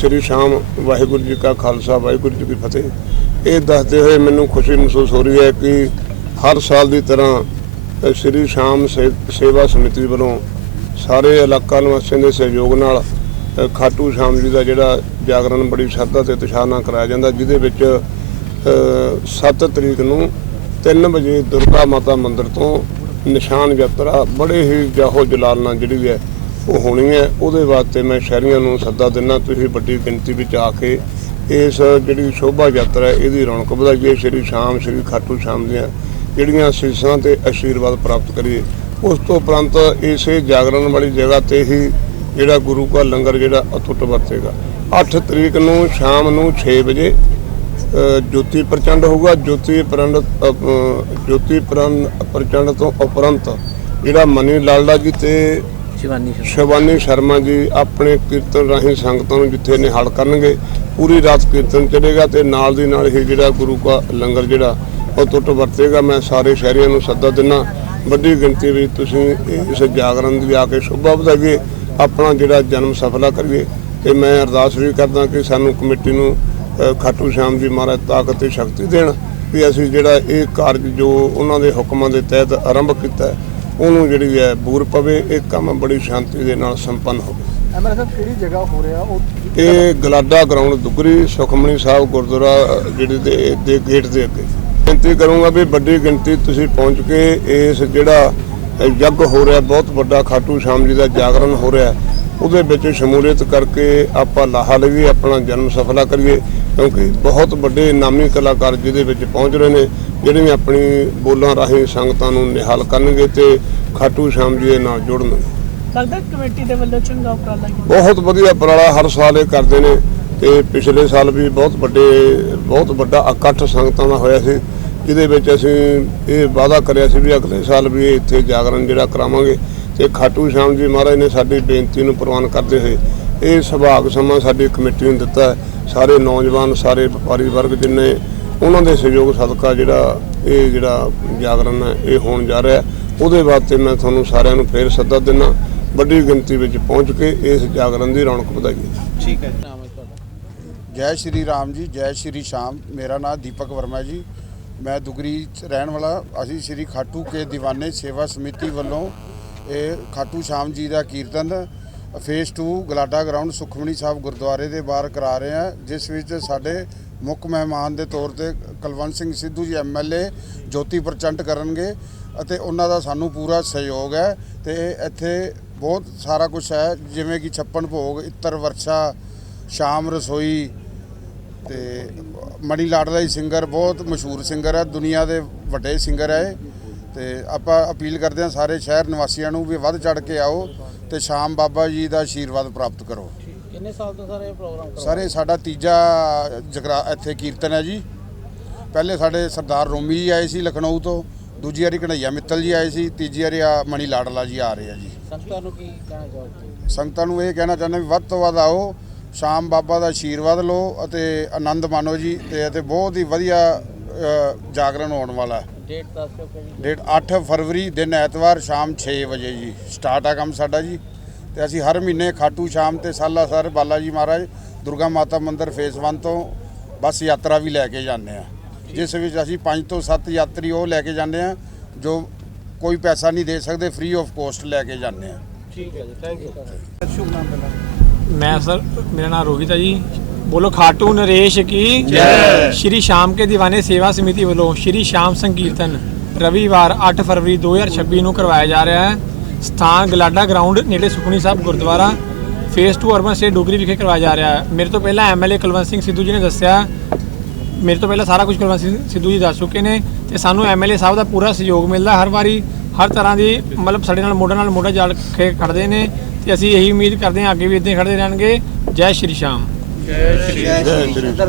ਸ੍ਰੀ ਸ਼ਾਮ ਵਾਹਿਗੁਰੂ ਜੀ ਕਾ ਖਾਲਸਾ, ਵਾਹਿਗੁਰੂ ਜੀ ਕੀ ਫਤਿਹ। ਇਹ ਦੱਸਦੇ ਹੋਏ ਮੈਨੂੰ ਖੁਸ਼ੀ ਮਹਿਸੂਸ ਹੋ ਰਹੀ ਹੈ ਕਿ ਹਰ ਸਾਲ ਦੀ ਤਰ੍ਹਾਂ ਸ੍ਰੀ ਸ਼ਾਮ ਸੇ- ਸੇਵਾ ਸਮਿਤੀ ਵੱਲੋਂ ਸਾਰੇ ਇਲਾਕਾ ਨਿਵਾਸੀਆਂ ਦੇ ਸਹਿਯੋਗ ਨਾਲ ਖਾਟੂ ਸ਼ਾਮ ਜੀ ਦਾ ਜਿਹੜਾ ਜਾਗਰਣ ਬੜੀ ਸ਼ਰਧਾ ਤੇ ਉਤਸ਼ਾਹ ਨਾਲ ਕਰਾਇਆ ਜਾਂਦਾ, ਜਿਹਦੇ ਵਿੱਚ 7 ਤਰੀਕ ਨੂੰ 3 ਵਜੇ ਦੁਰਗਾ ਮਾਤਾ ਮੰਦਿਰ ਤੋਂ ਨਿਸ਼ਾਨ ਯਾਤਰਾ ਬੜੇ ਹੀ ਜਾਹੋ ਜਲਾਲ ਨਾਲ ਜਿਹੜੀ ਹੈ। ਉਹ ਹੋਣੀ ਹੈ, ਉਹਦੇ ਵਾਸਤੇ ਮੈਂ ਸ਼ਹਿਰੀਆਂ ਨੂੰ ਸੱਦਾ ਦਿੰਦਾ, ਤੁਸੀਂ ਵੱਡੀ ਗਿਣਤੀ ਵਿੱਚ ਆ ਕੇ ਇਸ ਜਿਹੜੀ ਸ਼ੋਭਾ ਯਾਤਰਾ ਇਹਦੀ ਰੌਣਕ ਵਧਾਈਏ। ਸ਼੍ਰੀ ਸ਼ਾਮ, ਸ਼੍ਰੀ ਖਾਟੂ ਸ਼ਾਮ ਦੀਆਂ ਜਿਹੜੀਆਂ ਅਸੀਸਾਂ ਤੇ ਆਸ਼ੀਰਵਾਦ ਪ੍ਰਾਪਤ ਕਰੀਏ। ਉਸ ਤੋਂ ਉਪਰੰਤ ਇਸੇ ਜਾਗਰਣ ਵਾਲੀ ਜਗ੍ਹਾ ਤੇ ਹੀ ਜਿਹੜਾ ਗੁਰੂ ਕਾ ਲੰਗਰ ਜਿਹੜਾ ਅਤੁੱਟ ਵਰਤੇਗਾ। 8 ਤਰੀਕ ਨੂੰ ਸ਼ਾਮ ਨੂੰ 6 ਵਜੇ ਜੋਤੀ ਪ੍ਰਚੰਡ ਹੋਊਗਾ। ਜੋਤੀ ਪ੍ਰੰਡ ਜੋਤੀ ਪ੍ਰੰਡ, ਪ੍ਰਚੰਡ ਤੋਂ ਉਪਰੰਤ ਜਿਹੜਾ ਮਨੀ ਲਾਲੜਾ ਜੀ ਤੇ ਸ਼ਿਵਾਨੀ ਸ਼ਰਮਾ। ਸ਼ਿਵਾਨੀ ਸ਼ਰਮਾ ਜੀ ਆਪਣੇ ਕੀਰਤਨ ਰਾਹੀਂ ਸੰਗਤਾਂ ਨੂੰ ਜਿੱਥੇ ਨਿਹਾਲ ਕਰਨਗੇ, ਪੂਰੀ ਰਾਤ ਕੀਰਤਨ ਚੱਲੇਗਾ ਤੇ ਨਾਲ ਦੀ ਨਾਲ ਹੀ ਜਿਹੜਾ ਗੁਰੂ ਕਾ ਲੰਗਰ ਜਿਹੜਾ, ਉਹ ਟੁੱਟ ਵਰਤੇਗਾ। ਮੈਂ ਸਾਰੇ ਸ਼ਹਿਰੀਆਂ ਨੂੰ ਸੱਦਾ ਦਿੰਦਾ ਵੱਡੀ ਗਿਣਤੀ ਵਿੱਚ ਤੁਸੀਂ ਇਸ ਜਾਗਰਣ ਦੀ ਆ ਕੇ ਸ਼ੋਭਾ ਵਧਾਈਏ, ਆਪਣਾ ਜਿਹੜਾ ਜਨਮ ਸਫਲਾ ਕਰੀਏ। ਤੇ ਮੈਂ ਅਰਦਾਸ ਵੀ ਕਰਦਾ ਕਿ ਸਾਨੂੰ ਕਮੇਟੀ ਨੂੰ ਖਾਟੂ ਸ਼ਾਮ ਜੀ ਮਹਾਰਾਜ ਤਾਕਤ ਤੇ ਸ਼ਕਤੀ ਦੇਣ, ਵੀ ਅਸੀਂ ਜਿਹੜਾ ਇਹ ਕਾਰਜ ਜੋ ਉਹਨਾਂ ਦੇ ਹੁਕਮਾਂ ਦੇ ਤਹਿਤ ਆਰੰਭ ਕੀਤਾ ਉਹਨੂੰ ਜਿਹੜੀ ਹੈ ਬੂਰ ਪਵੇ ਇਹ ਕੰਮ ਬੜੀ ਸ਼ਾਂਤੀ ਦੇ ਨਾਲ ਸੰਪੰਨ ਹੋਵੇ। ਐਮਐਲਏ ਸਾਹਿਬ ਕਿਹੜੀ ਜਗ੍ਹਾ ਹੋ ਰਿਹਾ? ਉਹ ਇਹ ਗਲਾਡਾ ਗਰਾਊਂਡ ਦੁਗਰੀ ਸੁਖਮਣੀ ਸਾਹਿਬ ਗੁਰਦੁਆਰਾ ਜਿਹੜੇ ਦੇ ਦੇ ਗੇਟ ਦੇ ਅੱਗੇ। ਬੇਨਤੀ ਕਰੂੰਗਾ ਵੀ ਵੱਡੀ ਗਿਣਤੀ ਤੁਸੀਂ ਪਹੁੰਚ ਕੇ ਇਸ ਜਿਹੜਾ ਯੱਗ ਹੋ ਰਿਹਾ ਬਹੁਤ ਵੱਡਾ ਖਾਟੂ ਸ਼ਾਮ ਜੀ ਦਾ ਜਾਗਰਣ ਹੋ ਰਿਹਾ ਉਹਦੇ ਵਿੱਚ ਸ਼ਮੂਲੀਅਤ ਕਰਕੇ ਆਪਾਂ ਲਾਹਾ ਲਈਏ ਆਪਣਾ ਜਨਮ ਸਫਲਾ ਕਰੀਏ ਕਿਉਂਕਿ ਬਹੁਤ ਵੱਡੇ ਨਾਮੀ ਕਲਾਕਾਰ ਜਿਹਦੇ ਵਿੱਚ ਪਹੁੰਚ ਰਹੇ ਨੇ ਜਿਹੜੇ ਆਪਣੀ ਬੋਲਾਂ ਰਾਹੀਂ ਸੰਗਤਾਂ ਨੂੰ ਨਿਹਾਲ ਕਰਨਗੇ ਤੇ ਖਾਟੂ ਸ਼ਾਮ ਜੀ ਦੇ ਨਾਲ ਜੁੜਨਗੇ ਲੱਗਦਾ ਕਮੇਟੀ ਦੇ ਵੱਲੋਂ ਚੰਗਾ ਉਪਰਾਲਾ ਕੀਤਾ ਬਹੁਤ ਵਧੀਆ ਉਪਰਾਲਾ ਹਰ ਸਾਲ ਇਹ ਕਰਦੇ ਨੇ ਤੇ ਪਿਛਲੇ ਸਾਲ ਵੀ ਬਹੁਤ ਵੱਡੇ ਬਹੁਤ ਵੱਡਾ ਇਕੱਠ ਸੰਗਤਾਂ ਦਾ ਹੋਇਆ ਸੀ ਜਿਹਦੇ ਵਿੱਚ ਅਸੀਂ ਇਹ ਵਾਅਦਾ ਕਰਿਆ ਸੀ ਵੀ ਅਗਲੇ ਸਾਲ ਵੀ ਇੱਥੇ ਜਾਗਰਣ ਜਿਹੜਾ ਕਰਾਵਾਂਗੇ ਤੇ ਖਾਟੂ ਸ਼ਾਮ ਜੀ ਮਹਾਰਾਜ ਨੇ ਸਾਡੀ ਬੇਨਤੀ ਨੂੰ ਪ੍ਰਵਾਨ ਕਰਦੇ ਹੋਏ ਇਹ ਸੁਭਾਗ ਸਮਾਂ ਸਾਡੀ ਕਮੇਟੀ ਨੂੰ ਦਿੱਤਾ। ਸਾਰੇ ਨੌਜਵਾਨ ਸਾਰੇ ਵਪਾਰੀ ਵਰਗ ਜਿੰਨੇ ਉਹਨਾਂ ਦੇ ਸਹਿਯੋਗ ਸਦਕਾ ਜਿਹੜਾ ਇਹ ਜਿਹੜਾ ਜਾਗਰਣ ਹੈ ਇਹ ਹੋਣ ਜਾ ਰਿਹਾ ਹੈ। ਉਹਦੇ ਵਾਸਤੇ ਮੈਂ ਤੁਹਾਨੂੰ ਸਾਰਿਆਂ ਨੂੰ ਫੇਰ ਸੱਦਾ ਦਿੰਦਾ ਵੱਡੀ ਗਿਣਤੀ ਵਿੱਚ ਪਹੁੰਚ ਕੇ ਇਸ ਜਾਗਰਣ ਦੀ ਰੌਣਕ ਵਧਾਈਏ। ਠੀਕ ਹੈ ਨਾਮ ਹੈ ਤੁਹਾਡਾ? ਜੈ ਸ਼੍ਰੀ ਰਾਮ ਜੀ ਜੈ ਸ਼੍ਰੀ ਸ਼ਾਮ। ਮੇਰਾ ਨਾਮ ਦੀਪਕ ਵਰਮਾ ਜੀ। ਮੈਂ ਦੁਗਰੀ 'ਚ ਰਹਿਣ ਵਾਲਾ ਅਸੀਂ ਸ਼੍ਰੀ ਖਾਟੂ ਕੇ ਦੀਵਾਨੇ ਸੇਵਾ ਸਮਿਤੀ ਵੱਲੋਂ ਇਹ ਖਾਟੂ ਸ਼ਾਮ ਜੀ ਦਾ ਕੀਰਤਨ ਫੇਸ 2 ਗਲਾਡਾ ਗਰਾਊਂਡ ਸੁਖਮਣੀ ਸਾਹਿਬ ਗੁਰਦੁਆਰੇ ਦੇ ਬਾਹਰ ਕਰਾ ਰਹੇ ਹਾਂ ਜਿਸ ਵਿੱਚ ਸਾਡੇ ਮੁੱਖ ਮਹਿਮਾਨ ਦੇ ਤੌਰ ਤੇ ਕੁਲਵੰਤ ਸਿੰਘ ਸਿੱਧੂ ਜੀ ਐਮਐਲਏ ਜੋਤੀ ਪ੍ਰਚੰਡ ਕਰਨਗੇ ਅਤੇ ਉਹਨਾਂ ਦਾ ਸਾਨੂੰ ਪੂਰਾ ਸਹਿਯੋਗ ਹੈ ਤੇ ਇੱਥੇ ਬਹੁਤ ਸਾਰਾ ਕੁਝ ਹੈ, ਜਿਵੇਂ ਕਿ ਛੱਪਣ ਭੋਗ, ਇੱਤਰ ਵਰਸ਼ਾ, ਸ਼ਾਮ ਰਸੋਈ ਤੇ ਮਣੀ ਲਾਡਲਾ ਜੀ ਸਿੰਗਰ ਬਹੁਤ ਮਸ਼ਹੂਰ ਸਿੰਗਰ ਹੈ, ਦੁਨੀਆ ਦੇ ਵੱਡੇ ਸਿੰਗਰ ਹੈ ਇਹ। ਤੇ ਆਪਾਂ ਅਪੀਲ ਕਰਦੇ ਹਾਂ ਸਾਰੇ ਸ਼ਹਿਰ ਨਿਵਾਸੀਆਂ ਨੂੰ ਵੀ ਵੱਧ ਚੜ ਕੇ ਆਓ ਤੇ ਸ਼ਾਮ ਬਾਬਾ ਜੀ ਦਾ ਆਸ਼ੀਰਵਾਦ ਪ੍ਰਾਪਤ ਕਰੋ ਕਿੰਨੇ ਸਾਲ ਤੋਂ ਸਰ ਇਹ ਪ੍ਰੋਗਰਾਮ ਕਰਵਾ ਸਾਰੇ ਸਾਡਾ ਤੀਜਾ ਜਗਰਾ ਇੱਥੇ ਕੀਰਤਨ ਹੈ ਜੀ। ਪਹਿਲੇ ਸਾਡੇ ਸਰਦਾਰ ਰੋਮੀ ਜੀ ਆਏ ਸੀ ਲਖਨਊ ਤੋਂ ਦੂਜੀ ਵਾਰੀ ਕਨਈਆ ਮਿੱਤਲ ਜੀ ਆਏ ਸੀ ਤੀਜੀ ਵਾਰੀ ਆ ਮਣੀ ਲਾਡਲਾ ਜੀ ਆ ਰਹੇ ਆ ਜੀ। ਸੰਗਤਾਂ ਨੂੰ ਕੀ ਕਹਿਣਾ ਚਾਹੋਗੇ? ਸੰਗਤਾਂ ਨੂੰ ਇਹ ਕਹਿਣਾ ਚਾਹੁੰਦਾ ਵੀ ਵੱਧ ਤੋਂ ਵੱਧ ਆਓ ਸ਼ਾਮ ਬਾਬਾ ਦਾ ਆਸ਼ੀਰਵਾਦ ਲਓ ਅਤੇ ਆਨੰਦ ਮਾਣੋ ਜੀ ਤੇ ਅਤੇ ਬਹੁਤ ਹੀ ਵਧੀਆ ਅ, ਜਾਗਰਣ ਹੋਣ ਵਾਲਾ ਹੈ। ਡੇਟ ਦੱਸ ਕਿਹੜੀ ਡੇਟ 8 ਫਰਵਰੀ ਦਿਨ ਐਤਵਾਰ ਸ਼ਾਮ 6 ਵਜੇ ਜੀ। ਸਟਾਰਟ ਆ ਕੰਮ ਸਾਡਾ ਜੀ। ਤੇ ਅਸੀਂ ਹਰ ਮਹੀਨੇ ਖਾਟੂ ਸ਼ਾਮ ਤੇ ਸਾਲਾ ਸਰ ਬਾਲਾ ਜੀ ਮਹਾਰਾਜ ਦੁਰਗਾ ਮਾਤਾ ਮੰਦਿਰ ਫੇਸ 1 ਤੋਂ ਬੱਸ ਯਾਤਰਾ ਵੀ ਲੈ ਕੇ ਜਾਂਦੇ ਆ ਜਿਸ ਵਿੱਚ ਅਸੀਂ 5 ਤੋਂ 7 ਯਾਤਰੀ ਉਹ ਲੈ ਕੇ ਜਾਂਦੇ ਆ ਜੋ ਕੋਈ ਪੈਸਾ ਨਹੀਂ ਦੇ ਸਕਦੇ ਫ੍ਰੀ ਆਫ ਕੋਸਟ ਲੈ ਕੇ ਜਾਂਦੇ ਆ ਠੀਕ ਹੈ ਜੀ ਥੈਂਕ ਯੂ ਸ਼ੁਭ ਨਾਮ ਪਹਿਲਾਂ मैं सर मेरा नाम रोहित है जी बोलो खाटू नरेश की जय श्री शाम के दीवाने सेवा समिति ਵੱਲੋਂ श्री शाम संकीर्तन ਰਵੀਵਾਰ 8 ਫਰਵਰੀ 2026 ਨੂੰ ਕਰਵਾਇਆ ਜਾ ਰਿਹਾ ਹੈ ਸਥਾਨ ਗਲਾਡਾ ਗਰਾਊਂਡ ਨੇੜੇ Sukhmani Sahib gurdwara phase 2 urban estate Dugri ਵਿਖੇ ਕਰਵਾਇਆ ਜਾ ਰਿਹਾ ਹੈ। ਮੇਰੇ ਤੋਂ ਪਹਿਲਾਂ ਐਮਐਲਏ ਕੁਲਵੰਤ ਸਿੰਘ ਸਿੱਧੂ ਜੀ ਨੇ ਦੱਸਿਆ, ਮੇਰੇ ਤੋਂ ਪਹਿਲਾਂ ਸਾਰਾ ਕੁਝ ਕੁਲਵੰਤ ਸਿੰਘ ਸਿੱਧੂ ਜੀ ਦੱਸ ਚੁੱਕੇ ਨੇ ਤੇ ਸਾਨੂੰ ਐਮਐਲਏ ਸਾਹਿਬ ਦਾ ਪੂਰਾ ਸਹਿਯੋਗ ਮਿਲਦਾ। ਹਰ ਵਾਰੀ ਹਰ ਤਰ੍ਹਾਂ ਦੀ ਮਤਲਬ ਸਾਡੇ ਨਾਲ ਮੋਢਾ ਨਾਲ ਮੋਢਾ ਜੜ ਕੇ ਖੜਦੇ ਨੇ ਤੇ ਅਸੀਂ ਇਹੀ ਉਮੀਦ ਕਰਦੇ ਹਾਂ ਅੱਗੇ ਵੀ ਇਦਾਂ ਹੀ ਖੜਦੇ ਰਹਿਣਗੇ। ਜੈ ਸ਼੍ਰੀ ਸ਼ਾਮ। ਜੈ ਸ਼੍ਰੀ